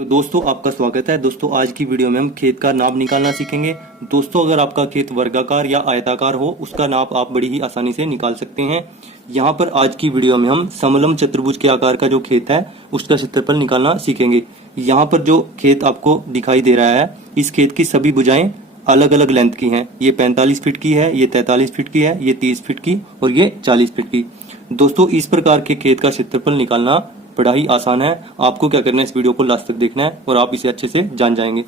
तो दोस्तों आपका स्वागत है। दोस्तों आज की वीडियो में हम खेत का नाप निकालना सीखेंगे। दोस्तों अगर आपका खेत वर्गाकार या आयताकार हो उसका नाप आप बड़ी ही आसानी से निकाल सकते हैं। यहाँ पर आज की वीडियो में हम समलम चतुर्भुज के आकार का जो खेत है उसका क्षेत्रफल निकालना सीखेंगे। यहाँ पर जो खेत आपको दिखाई दे रहा है इस खेत की सभी भुजाएं अलग अलग लेंथ की हैं। ये 45 फीट की है, ये 43 फीट की है, ये 30 फीट की और ये 40 फीट की। दोस्तों इस प्रकार के खेत का क्षेत्रफल निकालना बड़ा ही आसान है। आपको क्या करना है, इस वीडियो को लास्ट तक देखना है और आप इसे अच्छे से जान जाएंगे।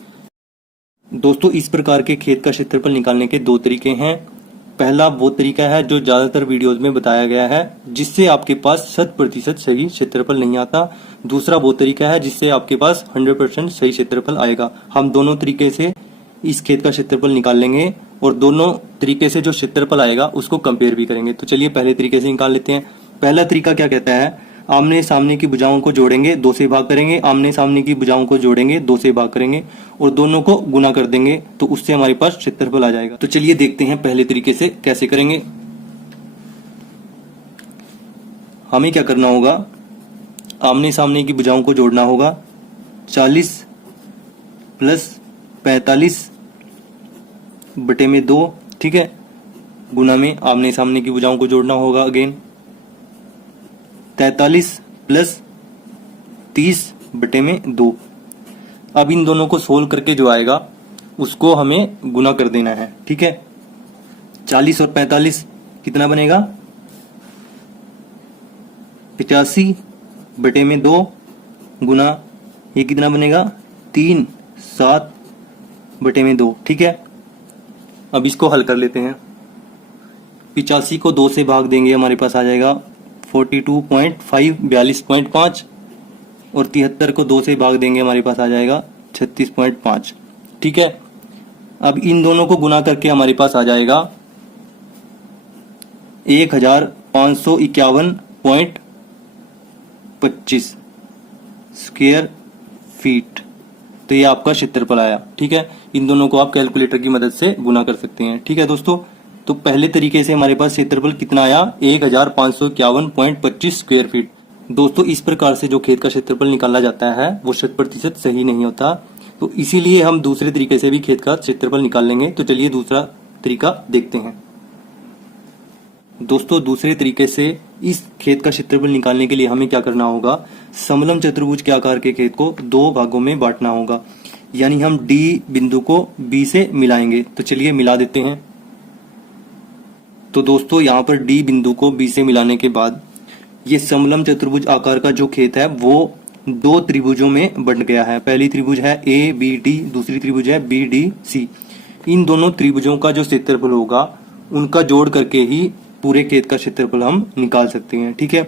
दोस्तों इस प्रकार के खेत का क्षेत्रफल निकालने के दो तरीके हैं। पहला वो तरीका है जो ज्यादातर वीडियोस में बताया गया है, जिससे आपके पास 100% सही क्षेत्रफल नहीं आता। दूसरा वो तरीका है जिससे आपके पास 100% सही क्षेत्रफल आएगा। हम दोनों तरीके से इस खेत का क्षेत्रफल निकाल लेंगे और दोनों तरीके से जो क्षेत्रफल आएगा उसको कंपेयर भी करेंगे। तो चलिए पहले तरीके से निकाल लेते हैं। पहला तरीका क्या कहता है, आमने सामने की भुजाओं को जोड़ेंगे, 2 से भाग करेंगे। आमने सामने की भुजाओं को जोड़ेंगे, 2 से भाग करेंगे और दोनों को गुना कर देंगे, तो उससे हमारे पास क्षेत्रफल आ जाएगा। तो चलिए देखते हैं पहले तरीके से कैसे करेंगे। हमें क्या करना होगा, आमने सामने की भुजाओं को जोड़ना होगा। 40 प्लस 45 बटे में 2, ठीक है, गुना में आमने सामने की भुजाओं को जोड़ना होगा अगेन 43 प्लस 30 बटे में 2। अब इन दोनों को सोल्व करके जो आएगा उसको हमें गुना कर देना है, ठीक है। 40 और 45 कितना बनेगा, 85 बटे में 2 गुना ये कितना बनेगा 3, 7 बटे में 2, ठीक है। अब इसको हल कर लेते हैं। 85 को 2 से भाग देंगे, हमारे पास आ जाएगा 42.5 42.5 और 73 को 2 से भाग देंगे, हमारे पास आ जाएगा 36.5, ठीक है। अब इन दोनों को गुना करके हमारे पास आ जाएगा 1551.25 स्क्वायर फीट। तो ये आपका क्षेत्रफल आया, ठीक है। इन दोनों को आप कैलकुलेटर की मदद से गुना कर सकते हैं, ठीक है दोस्तों। तो पहले तरीके से हमारे पास क्षेत्रफल कितना आया, 1551.25 स्क्वायर फीट। दोस्तों इस प्रकार से जो खेत का क्षेत्रफल निकाला जाता है वो 100% सही नहीं होता, तो इसीलिए हम दूसरे तरीके से भी खेत का क्षेत्रफल निकाल लेंगे। तो चलिए दूसरा तरीका देखते हैं। दोस्तों दूसरे तरीके से इस खेत का क्षेत्रफल निकालने के लिए हमें क्या करना होगा, समलम चतुर्भुज के आकार के खेत को 2 भागों में बांटना होगा, यानी हम डी बिंदु को बी से मिलाएंगे। तो चलिए मिला देते हैं। तो दोस्तों यहाँ पर डी बिंदु को बी से मिलाने के बाद ये समलम चतुर्भुज आकार का जो खेत है वो 2 त्रिभुजों में बंट गया है। पहली त्रिभुज है ए बी डी, दूसरी त्रिभुज है बी डी सी। इन दोनों त्रिभुजों का जो क्षेत्रफल होगा उनका जोड़ करके ही पूरे खेत का क्षेत्रफल हम निकाल सकते हैं, ठीक है।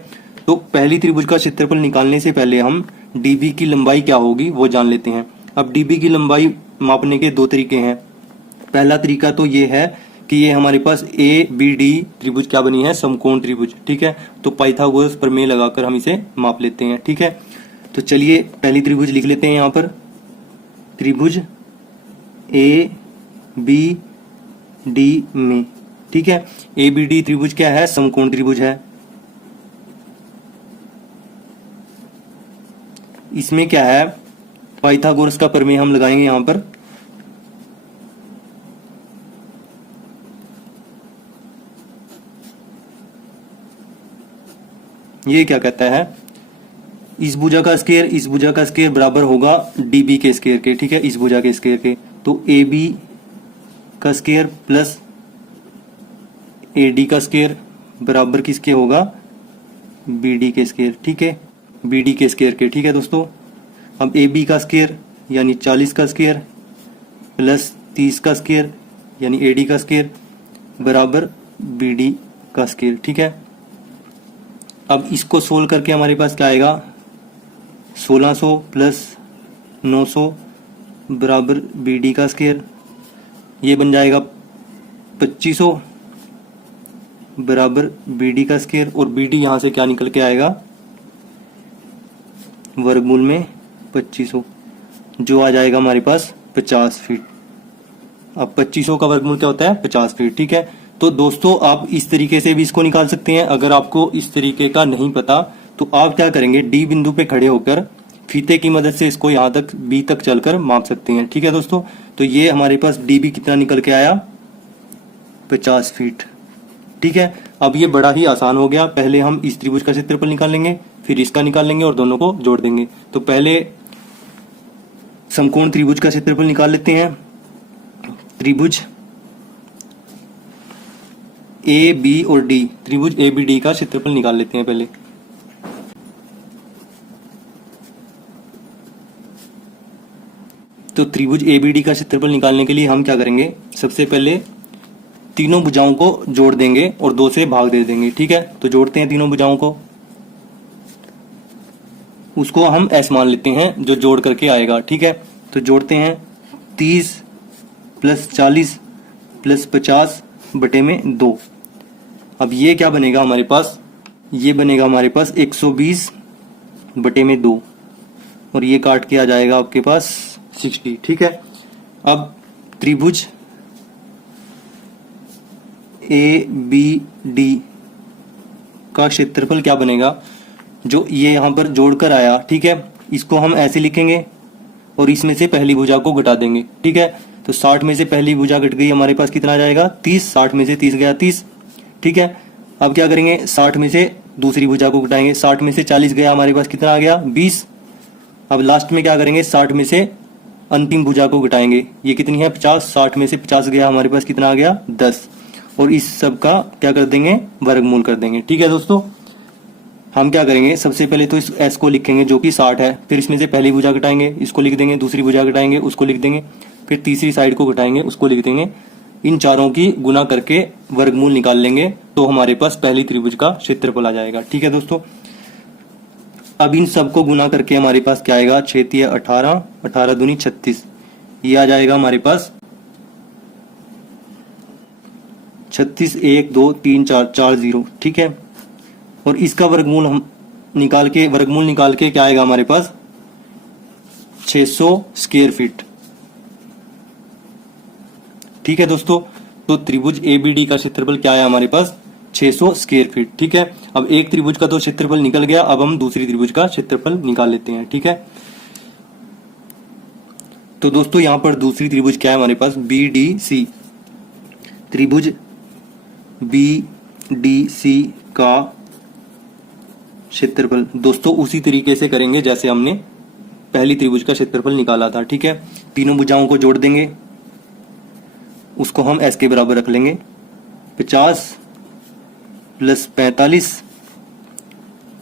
तो पहली त्रिभुज का क्षेत्रफल निकालने से पहले हम डीबी की लंबाई क्या होगी वो जान लेते हैं। अब डीबी की लंबाई मापने के 2 तरीके हैं। पहला तरीका तो ये है कि ये हमारे पास ए बी डी त्रिभुज क्या बनी है, समकोण त्रिभुज, ठीक है। तो पाइथागोरस प्रमेय लगाकर हम इसे माप लेते हैं, ठीक है। तो चलिए पहली त्रिभुज लिख लेते हैं यहाँ पर, त्रिभुज ए बी डी में, ठीक है। ए बी डी त्रिभुज क्या है, समकोण त्रिभुज है। इसमें क्या है, पाइथागोरस का प्रमेय हम लगाएंगे यहाँ पर। ये क्या कहता है, इस भुजा का स्क्वायर इस भुजा का स्क्वायर बराबर होगा डीबी के स्क्वायर के, ठीक है, इस भुजा के स्क्वायर के। तो ए बी का स्क्वायर प्लस ए डी का स्क्वायर बराबर किसके होगा, बी डी के स्क्वायर, ठीक है, बी डी के स्क्वायर के, ठीक है दोस्तों। अब ए बी का स्क्वायर यानी 40 का स्क्वायर प्लस 30 का स्क्वायर यानी ए डी का स्क्वायर बराबर बी डी का स्क्वायर, ठीक है। अब इसको सोल्व करके हमारे पास क्या आएगा, 1600 प्लस 900 बराबर बी डी का स्क्वायर, ये बन जाएगा 2500 बराबर बी डी का स्क्वायर। और बी डी यहाँ से क्या निकल के आएगा, वर्गमूल में 2500, जो आ जाएगा हमारे पास 50 फीट। अब 2500 का वर्गमूल क्या होता है, 50 फीट, ठीक है। तो दोस्तों आप इस तरीके से भी इसको निकाल सकते हैं। अगर आपको इस तरीके का नहीं पता तो आप क्या करेंगे, डी बिंदु पे खड़े होकर फीते की मदद से इसको यहाँ तक बी तक चलकर माप सकते हैं। ठीक है दोस्तों, तो ये हमारे पास डीबी कितना निकल के आया, 50 फीट। ठीक है, अब ये बड़ा ही आसान हो गया। पहले हम इस त्रिभुज का क्षेत्रफल निकाल लेंगे, फिर इसका निकाल लेंगे और दोनों को जोड़ देंगे। तो पहले समकोण त्रिभुज का क्षेत्रफल निकाल लेते हैं। त्रिभुज ए बी और डी, त्रिभुज ए बी डी का क्षेत्रफल निकाल लेते हैं पहले। तो त्रिभुज ए बी डी का क्षेत्रफल निकालने के लिए हम क्या करेंगे, सबसे पहले तीनों भुजाओं को जोड़ देंगे और 2 से भाग दे देंगे। ठीक है, तो जोड़ते हैं तीनों भुजाओं को, उसको हम एस मान लेते हैं जो जोड़ करके आएगा। ठीक है, तो जोड़ते हैं 30 प्लस 40 प्लस 50 बटे में 2। अब ये क्या बनेगा हमारे पास, ये बनेगा हमारे पास 120 बटे में 2 और ये काट के आ जाएगा आपके पास 60। ठीक है, अब त्रिभुज ए बी डी का क्षेत्रफल क्या बनेगा, जो ये यहां पर जोड़कर आया। ठीक है, इसको हम ऐसे लिखेंगे और इसमें से पहली भुजा को घटा देंगे। ठीक है, तो 60 में से पहली भुजा घट गई, हमारे पास कितना आ जाएगा 30। 60 में से 30 गया 30। ठीक है, अब क्या करेंगे, 60 में से दूसरी भुजा को घटाएंगे। 60 में से 40 गया, हमारे पास कितना आ गया 20। अब लास्ट में क्या करेंगे, 60 में से अंतिम भुजा को घटाएंगे, ये कितनी है 50। 60 में से 50 गया, हमारे पास कितना आ गया 10। और इस सब का क्या कर देंगे, वर्गमूल कर देंगे। ठीक है दोस्तों, हम क्या करेंगे, सबसे पहले तो इस s को लिखेंगे जो कि 60 है, फिर इसमें से पहली भुजा घटाएंगे, इसको लिख देंगे, दूसरी भुजा घटाएंगे, उसको लिख देंगे, फिर तीसरी साइड को घटाएंगे, उसको लिख देंगे। इन चारों की गुना करके वर्गमूल निकाल लेंगे तो हमारे पास पहली त्रिभुज का क्षेत्रफल आ जाएगा। ठीक है दोस्तों, अब इन सबको गुना करके हमारे पास क्या आएगा, 6 18, 18 दूनी 36, ये आ जाएगा हमारे पास 36, 1 2 3 4 4 0। ठीक है, और इसका वर्गमूल हम निकाल के क्या आएगा हमारे पास 600 स्क्वायर फीट। ठीक है दोस्तों, तो त्रिभुज एबीडी का क्षेत्रफल क्या है हमारे पास 600 स्क्वायर फीट। ठीक है, अब एक त्रिभुज का तो क्षेत्रफल निकल गया, अब हम दूसरी त्रिभुज का क्षेत्रफल निकाल लेते हैं। ठीक है, तो दोस्तों यहां पर दूसरी त्रिभुज क्या है हमारे पास, बी डी सी। त्रिभुज बी डी सी का क्षेत्रफल दोस्तों उसी तरीके से करेंगे जैसे हमने पहली त्रिभुज का क्षेत्रफल निकाला था। ठीक है, तीनों भुजाओं को जोड़ देंगे, उसको हम s के बराबर रख लेंगे, 50 प्लस 45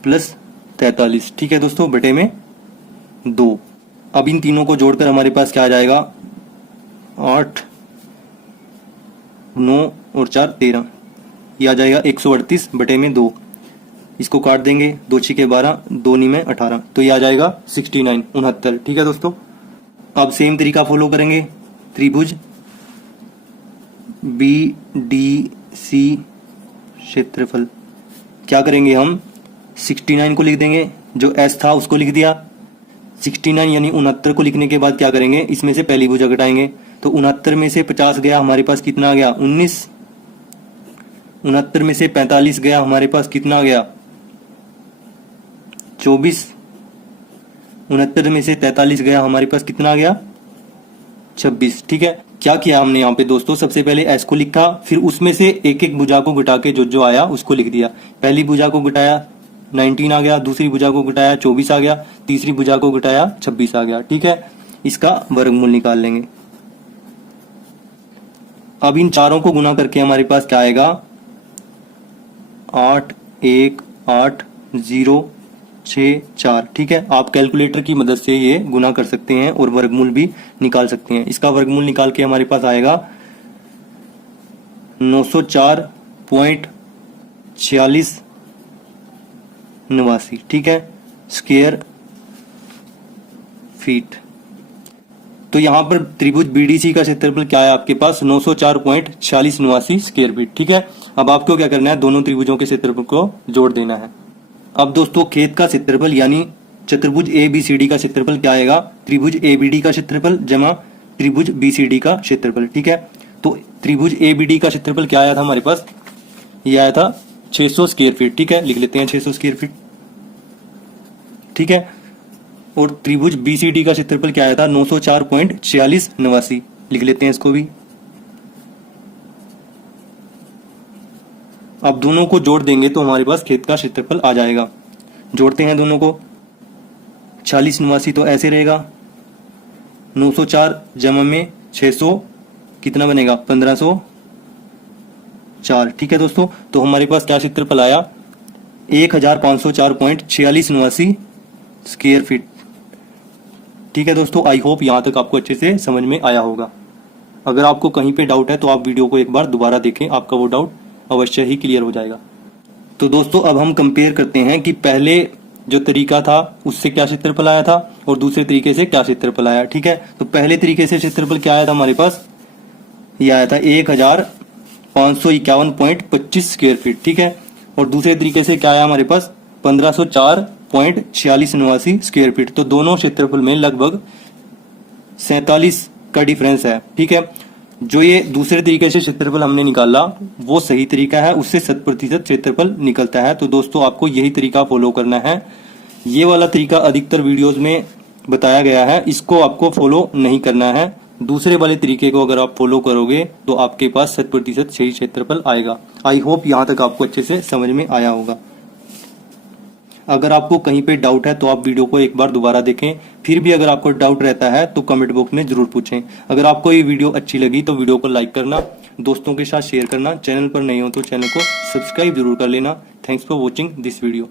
प्लस 43। ठीक है दोस्तों, बटे में 2। अब इन तीनों को जोड़कर हमारे पास क्या आ जाएगा, 8 9 और 4 13, ये आ जाएगा 138 बटे में 2। इसको काट देंगे, 2 6 12, 2 9 में 18, तो ये आ जाएगा 69 69। ठीक है दोस्तों, अब सेम तरीका फॉलो करेंगे। त्रिभुज बी डी सी क्षेत्रफल क्या करेंगे, हम 69 को लिख देंगे, जो s था उसको लिख दिया, 69 यानी 69 को लिखने के बाद क्या करेंगे, इसमें से पहली भुजा घटाएंगे, तो 69 में से 50 गया, हमारे पास कितना आ गया 19। 69 में से 45 गया, हमारे पास कितना आ गया 24। 69 में से 43 गया, हमारे पास कितना आ गया 26। ठीक है, क्या किया हमने यहाँ पे दोस्तों, सबसे पहले s को लिखा, फिर उसमें से एक एक भुजा को घटा के जो जो आया उसको लिख दिया। पहली भुजा को घटाया 19 आ गया, दूसरी भुजा को घटाया 24 आ गया, तीसरी भुजा को घटाया 26 आ गया। ठीक है, इसका वर्गमूल निकाल लेंगे। अब इन चारों को गुना करके हमारे पास क्या आएगा, 8 1 8 0 6 4। ठीक है, आप कैलकुलेटर की मदद से ये गुना कर सकते हैं और वर्गमूल भी निकाल सकते हैं। इसका वर्गमूल निकाल के हमारे पास आएगा 904.4689। ठीक है, स्क्वायर फीट। तो यहां पर त्रिभुज बीडीसी का क्षेत्रफल क्या है आपके पास 904.4689 स्क्वायर फीट। ठीक है, अब आपको क्या करना है, दोनों त्रिभुजों के क्षेत्रफल को जोड़ देना है। अब दोस्तों खेत का क्षेत्रफल यानी चतुर्भुज ABCD का क्षेत्रफल क्या आएगा, त्रिभुज ABD का क्षेत्रफल जमा त्रिभुज BCD का क्षेत्रफल। ठीक है, तो त्रिभुज ABD का क्षेत्रफल क्या आया था हमारे पास, ये आया था 600 स्क्वायर फीट। ठीक है, लिख लेते हैं 600 स्क्वायर फीट। ठीक है, और त्रिभुज BCD का क्षेत्रफल क्या आया था 904.4689। लिख लेते हैं इसको भी। अब दोनों को जोड़ देंगे तो हमारे पास खेत का क्षेत्रफल आ जाएगा। जोड़ते हैं दोनों को। 4689 तो ऐसे रहेगा, 904 जमा में 600 कितना बनेगा 1504। ठीक है दोस्तों, तो हमारे पास क्या क्षेत्रफल आया 1504.4689 स्क्वायर फीट। ठीक है दोस्तों, आई होप यहाँ तक आपको अच्छे से समझ में आया होगा। अगर आपको कहीं पे डाउट है तो आप वीडियो को एक बार दोबारा देखें, आपका वो डाउट अवश्य ही क्लियर हो जाएगा। तो दोस्तों अब हम कंपेयर करते हैं कि पहले जो तरीका था उससे क्या क्षेत्रफल आया था और दूसरे तरीके से क्या क्षेत्रफल आया। ठीक है, तो पहले तरीके से क्षेत्रफल क्या आया था हमारे पास, यह आया था 1551.25 स्क्वायर फीट। ठीक है, और दूसरे तरीके से क्या आया हमारे पास 1504.4689 स्क्वायर फीट। तो दोनों क्षेत्रफल में लगभग 47 का डिफरेंस है। ठीक है, जो ये दूसरे तरीके से क्षेत्रफल हमने निकाला वो सही तरीका है, उससे 100% क्षेत्रफल निकलता है। तो दोस्तों आपको यही तरीका फॉलो करना है। ये वाला तरीका अधिकतर वीडियोस में बताया गया है, इसको आपको फॉलो नहीं करना है। दूसरे वाले तरीके को अगर आप फॉलो करोगे तो आपके पास 100% सही क्षेत्रफल आएगा। आई होप यहाँ तक आपको अच्छे से समझ में आया होगा। अगर आपको कहीं पे डाउट है तो आप वीडियो को एक बार दोबारा देखें। फिर भी अगर आपको डाउट रहता है तो कमेंट बॉक्स में जरूर पूछें। अगर आपको ये वीडियो अच्छी लगी तो वीडियो को लाइक करना, दोस्तों के साथ शेयर करना, चैनल पर नए हो तो चैनल को सब्सक्राइब जरूर कर लेना। Thanks for watching this video.